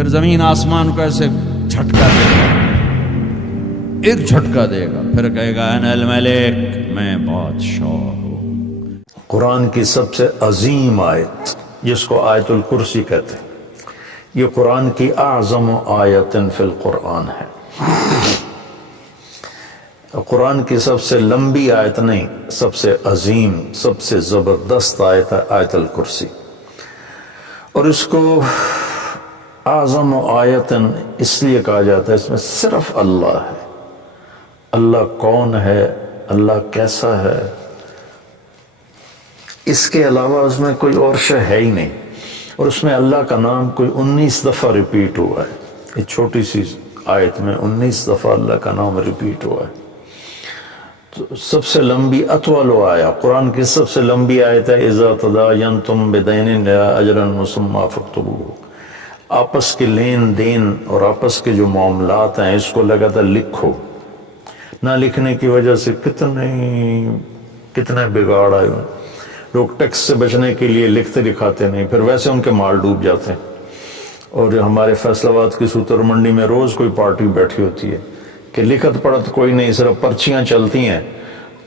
پھر زمین آسمان کو ایسے جھٹکا دے گا، ایک جھٹکا دے گا، پھر کہے گا انا الملک، میں بادشاہ ہوں۔ قرآن کی سب سے عظیم آیت جس کو آیت الکرسی کہتے ہیں، یہ قرآن کی اعظم آیت فی القرآن ہے۔ قرآن کی سب سے لمبی آیت نہیں، سب سے عظیم، سب سے زبردست آیت ہے آیت الکرسی۔ اور اس کو اعظم آیت اس لیے کہا جاتا ہے، اس میں صرف اللہ ہے۔ اللہ کون ہے، اللہ کیسا ہے، اس کے علاوہ اس میں کوئی اور شے ہے ہی نہیں۔ اور اس میں اللہ کا نام کوئی 19 دفعہ ریپیٹ ہوا ہے، ایک چھوٹی سی آیت میں 19 دفعہ اللہ کا نام ریپیٹ ہوا ہے۔ تو سب سے لمبی اطول آیا، قرآن کی سب سے لمبی آیت ہے اذا تداینتم بدین الی اجل مسمی فاکتبوہ۔ آپس کے لین دین اور آپس کے جو معاملات ہیں اس کو لگاتا لکھو۔ نہ لکھنے کی وجہ سے کتنے بگاڑ آئے ہوئے۔ لوگ ٹیکس سے بچنے کے لیے لکھتے لکھاتے نہیں، پھر ویسے ان کے مال ڈوب جاتے ہیں۔ اور ہمارے فیصل آباد کی سوتر منڈی میں روز کوئی پارٹی بیٹھی ہوتی ہے کہ لکھت پڑھت کوئی نہیں، صرف پرچیاں چلتی ہیں،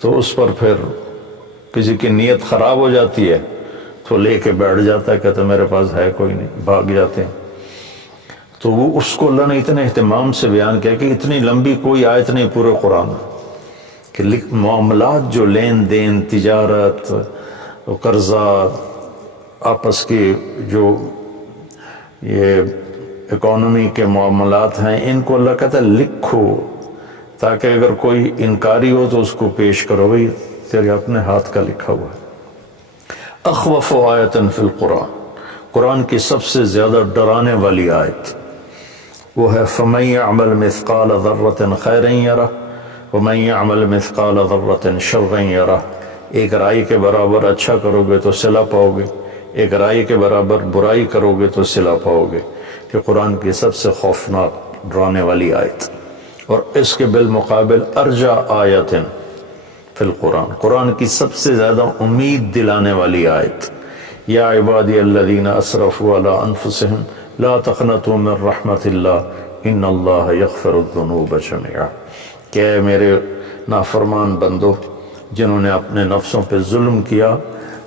تو اس پر پھر کسی کی نیت خراب ہو جاتی ہے تو لے کے بیٹھ جاتا ہے، کہتا میرے پاس ہے کوئی نہیں، بھاگ جاتے ہیں۔ تو وہ اس کو اللہ نے اتنے اہتمام سے بیان کیا کہ اتنی لمبی کوئی آیت نہیں پورے قرآن کہ معاملات جو لین دین، تجارت، قرضہ، آپس کی جو یہ اکانومی کے معاملات ہیں، ان کو اللہ کہتا ہے لکھو، تاکہ اگر کوئی انکاری ہو تو اس کو پیش کرو، بھئی تیرے اپنے ہاتھ کا لکھا ہوا ہے۔ اخوف آیت فی القرآن، قرآن کی سب سے زیادہ ڈرانے والی آیت وہ ہے فَمَن يَعْمَلْ مِثْقَالَ ذَرَّةٍ خَيْرًا يَرَهُ وَمَن يَعْمَلْ مِثْقَالَ ذَرَّةٍ شَرًّا يَرَهُ۔ ایک رائی کے برابر اچھا کرو گے تو صلہ پاؤ گے، ایک رائی کے برابر برائی کرو گے تو صلہ پاؤ گے۔ یہ قرآن کی سب سے خوفناک ڈرانے والی آیت۔ اور اس کے بالمقابل ارجا آیت فی القرآن، قرآن کی سب سے زیادہ امید دلانے والی آیت، یا عبادی الذین اسرفوا علی انفسہم لا تقنطوا من رحمت اللہ ان اللہ یغفر الذنوب جميعا۔ کہ اے میرے نافرمان بندو جنہوں نے اپنے نفسوں پہ ظلم کیا،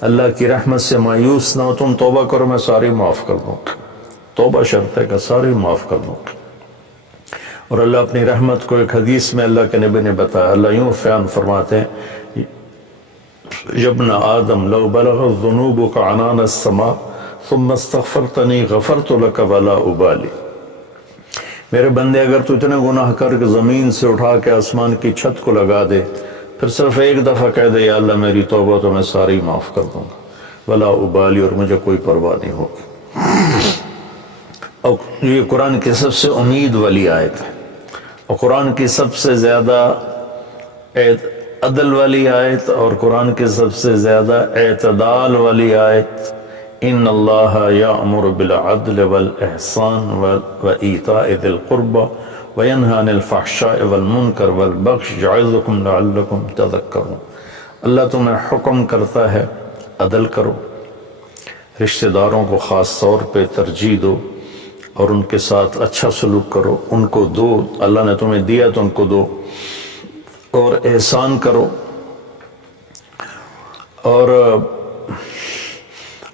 اللہ کی رحمت سے مایوس نہ ہو، تم توبہ کرو میں ساری معاف کر دوں۔ توبہ شرط ہے کہ ساری معاف کر دوں۔ اور اللہ اپنی رحمت کو ایک حدیث میں اللہ کے نبی نے بتایا، اللہ یوں بیان فرماتے ہیں ابن آدم لو بلغت ذنوبک عنان السماء ثم استغفرتنی غفرت لک ولا ابالی۔ میرے بندے اگر تو اتنے گناہ کر کے زمین سے اٹھا کے آسمان کی چھت کو لگا دے، پھر صرف ایک دفعہ کہہ دے یا اللہ میری توبہ تو میں ساری معاف کر دوں گا، ولا ابالی، اور مجھے کوئی پرواہ نہیں ہوگی۔ اور یہ قرآن کی سب سے امید والی آیت ہے، اور قرآن کی سب سے زیادہ عدل والی آیت، اور قرآن کی سب سے زیادہ اعتدال والی آیت۔ ان اللہ یأمر بالعدل والاحسان وایتاء ذی القربى وینہی عن الفحشاء والمنکر والبغی یعظکم لعلکم تذکرون۔ اللہ تمہیں حکم کرتا ہے عدل کرو، رشتہ داروں کو خاص طور پہ ترجیح دو، اور ان کے ساتھ اچھا سلوک کرو، ان کو دو، اللہ نے تمہیں دیا تو ان کو دو، اور احسان کرو۔ اور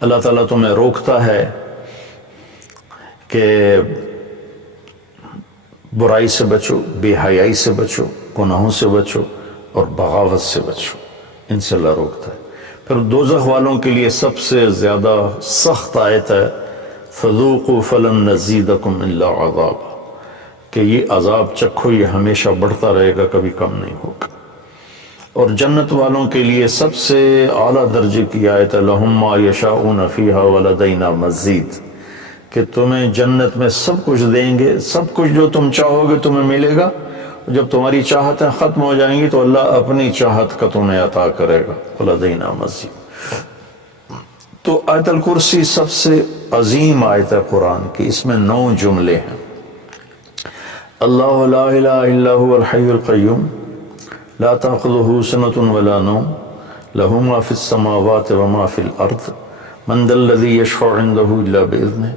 اللہ تعالیٰ تمہیں روکتا ہے کہ برائی سے بچو، بے حیائی سے بچو، گناہوں سے بچو، اور بغاوت سے بچو، ان سے اللہ روکتا ہے۔ پھر دوزخ والوں کے لیے سب سے زیادہ سخت آیت ہے فَذُوقُوا فَلَن نَّزِيدَكُمْ إِلَّا عَذَابًا، کہ یہ عذاب چکھو، یہ ہمیشہ بڑھتا رہے گا، کبھی کم نہیں ہوگا۔ اور جنت والوں کے لیے سب سے اعلیٰ درجے کی آیت ہے لَهُم مَّا يَشَاءُونَ فِيهَا وَلَدَيْنَا مَزِيدٌ، کہ تمہیں جنت میں سب کچھ دیں گے، سب کچھ جو تم چاہو گے تمہیں ملے گا، جب تمہاری چاہتیں ختم ہو جائیں گی تو اللہ اپنی چاہت کا تمہیں عطا کرے گا، وَلَدَيْنَا مَزِيدٌ۔ تو آیت الکرسی سب سے عظیم آیت ہے قرآن کی، اس میں 9 جملے ہیں۔ اللہ لا الہ الا هو الحی القیوم لا تأخذه سنة ولا نوم له ما في السماوات وما في الأرض من ذا الذي يشفع عنده إلا بإذنه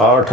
8,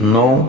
9।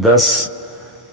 10,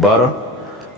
12,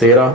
13।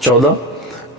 14,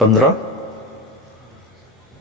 15,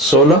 16,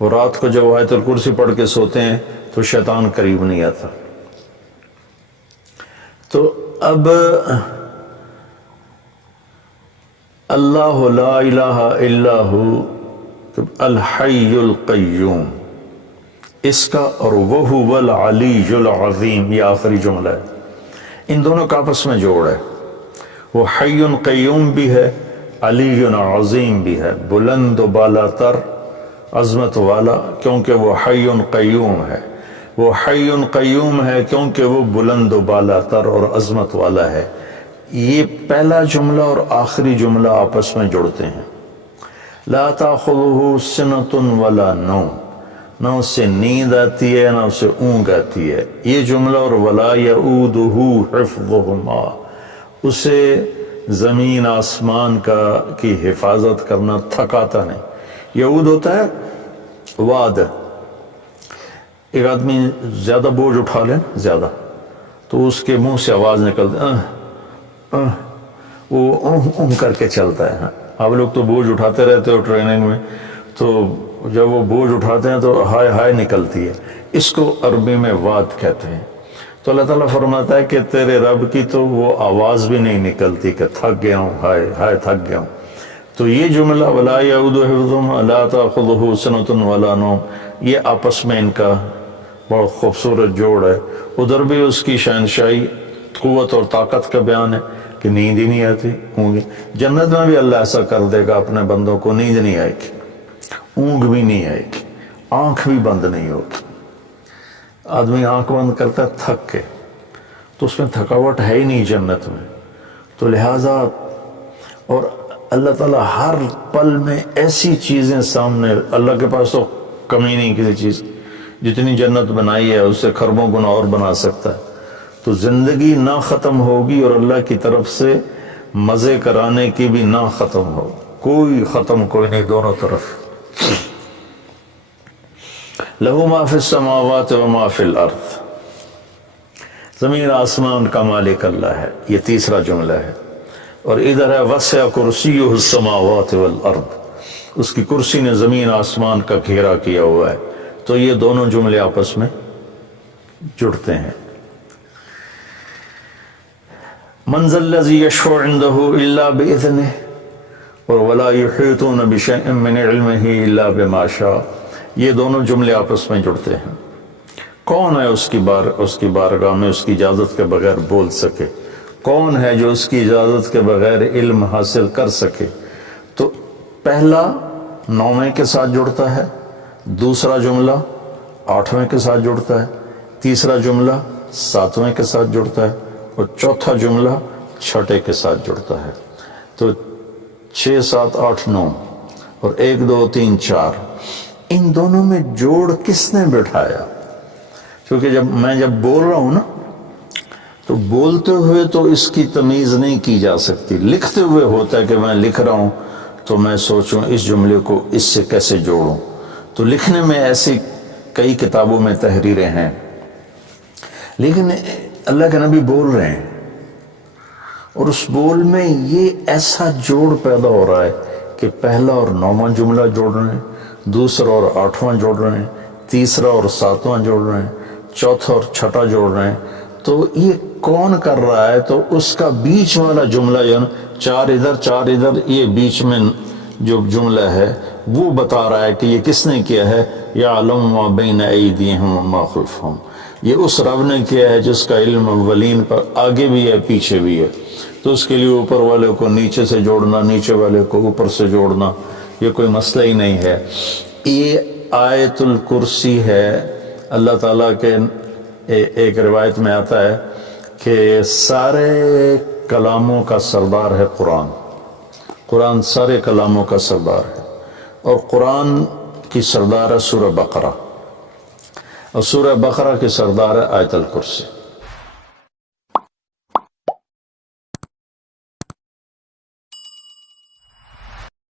اور رات کو جب آیت الکرسی پڑھ کے سوتے ہیں تو شیطان قریب نہیں آتا۔ تو اب اللہ لا الہ الا ہو الحی القیوم اس کا، اور وہو العلی العظیم یہ آخری جملہ ہے، ان دونوں کا آپس میں جوڑ ہے۔ وہ حی قیوم بھی ہے، علی عظیم بھی ہے، بلند و بالا تر، عظمت والا، کیونکہ وہ حی قیوم ہے۔ وہ حی قیوم ہے کیونکہ وہ بلند و بالا تر اور عظمت والا ہے۔ یہ پہلا جملہ اور آخری جملہ آپس میں جڑتے ہیں۔ لا تاخذہ سنۃ ولا نوم، نہ اس سے نیند آتی ہے نہ اس سے اونگ آتی ہے۔ یہ جملہ اور ولا یؤودہ حفظہما، اسے زمین آسمان کی حفاظت کرنا تھکاتا نہیں۔ یعود ہوتا ہے واد، ایک آدمی زیادہ بوجھ اٹھا لے زیادہ تو اس کے منہ سے آواز نکلتی، وہ کر کے چلتا ہے۔ آپ لوگ تو بوجھ اٹھاتے رہتے ہو ٹریننگ میں، تو جب وہ بوجھ اٹھاتے ہیں تو ہائے ہائے نکلتی ہے، اس کو عربی میں واد کہتے ہیں۔ تو اللہ تعالیٰ فرماتا ہے کہ تیرے رب کی تو وہ آواز بھی نہیں نکلتی کہ تھک گیا ہوں، ہائے ہائے تھک گیا ہوں۔ تو یہ جملہ ولا یعودہ حفظہما لا تاخذہ سنۃ ولا نوم، یہ آپس میں ان کا بہت خوبصورت جوڑ ہے۔ ادھر بھی اس کی شہنشاہی، قوت اور طاقت کا بیان ہے کہ نیند ہی نہیں آتی، اونگ۔ جنت میں بھی اللہ ایسا کر دے گا اپنے بندوں کو، نیند نہیں آئے گی، اونگ بھی نہیں آئے گی، آنکھ بھی بند نہیں ہوگی۔ آدمی آنکھ بند کرتا ہے تھک کے، تو اس میں تھکاوٹ ہے ہی نہیں جنت میں۔ تو لہٰذا اور اللہ تعالیٰ ہر پل میں ایسی چیزیں سامنے، اللہ کے پاس تو کمی نہیں کسی چیز، جتنی جنت بنائی ہے اس سے خربوں گنا اور بنا سکتا ہے۔ تو زندگی نہ ختم ہوگی اور اللہ کی طرف سے مزے کرانے کی بھی نہ ختم ہو، کوئی ختم کوئی نہیں، دونوں طرف۔ لہو ما فی السماوات و ما فی الارض، زمین آسمان کا مالک اللہ ہے، یہ تیسرا جملہ ہے۔ اور ادھر ہے وسع کرسیہ السماوات والارض، اس کی کرسی نے زمین آسمان کا گھیرا کیا ہوا ہے۔ تو یہ دونوں جملے آپس میں جڑتے ہیں۔ من ذا الذی یشفع عندہ الا باذنہ اور ولا یحیطون بشیء من علمہ الا بما شاء، یہ دونوں جملے آپس میں جڑتے ہیں۔ کون ہے اس کی بارگاہ میں اس کی اجازت کے بغیر بول سکے؟ کون ہے جو اس کی اجازت کے بغیر علم حاصل کر سکے؟ تو پہلا 9ویں کے ساتھ جڑتا ہے، دوسرا جملہ 8ویں کے ساتھ جڑتا ہے، تیسرا جملہ 7ویں کے ساتھ جڑتا ہے، اور چوتھا جملہ 6 کے ساتھ جڑتا ہے۔ تو 6 7 8 9 اور 1 2 3 4، ان دونوں میں جوڑ کس نے بٹھایا؟ کیونکہ جب بول رہا ہوں نا، تو بولتے ہوئے تو اس کی تمیز نہیں کی جا سکتی، لکھتے ہوئے ہوتا ہے کہ میں لکھ رہا ہوں تو میں سوچوں اس جملے کو اس سے کیسے جوڑوں۔ تو لکھنے میں ایسی کئی کتابوں میں تحریریں ہیں، لیکن اللہ کے نبی بول رہے ہیں اور اس بول میں یہ ایسا جوڑ پیدا ہو رہا ہے کہ پہلا اور 9واں جملہ جوڑ رہے ہیں، دوسرا اور 8واں جوڑ رہے ہیں، تیسرا اور 7واں جوڑ رہے ہیں، چوتھا اور 6 جوڑ رہے ہیں۔ تو یہ کون کر رہا ہے؟ تو اس کا بیچ والا جملہ جو نا 4 ادھر 4 ادھر، یہ بیچ میں جو جملہ ہے وہ بتا رہا ہے کہ یہ کس نے کیا ہے۔ یعلم ما بین ایدیہم وما خلفہم، یہ اس رب نے کیا ہے جس کا علم اولین پر آگے بھی ہے پیچھے بھی ہے۔ تو اس کے لیے اوپر والے کو نیچے سے جوڑنا، نیچے والے کو اوپر سے جوڑنا، یہ کوئی مسئلہ ہی نہیں ہے۔ یہ آیت الکرسی ہے۔ اللہ تعالیٰ کے ایک روایت میں آتا ہے کہ سارے کلاموں کا سردار ہے قرآن، قرآن سارے کلاموں کا سردار ہے، اور قرآن کی سردار ہے سورہ بقرہ، اور سورہ بقرہ کی سردار ہے آیت الکرسی۔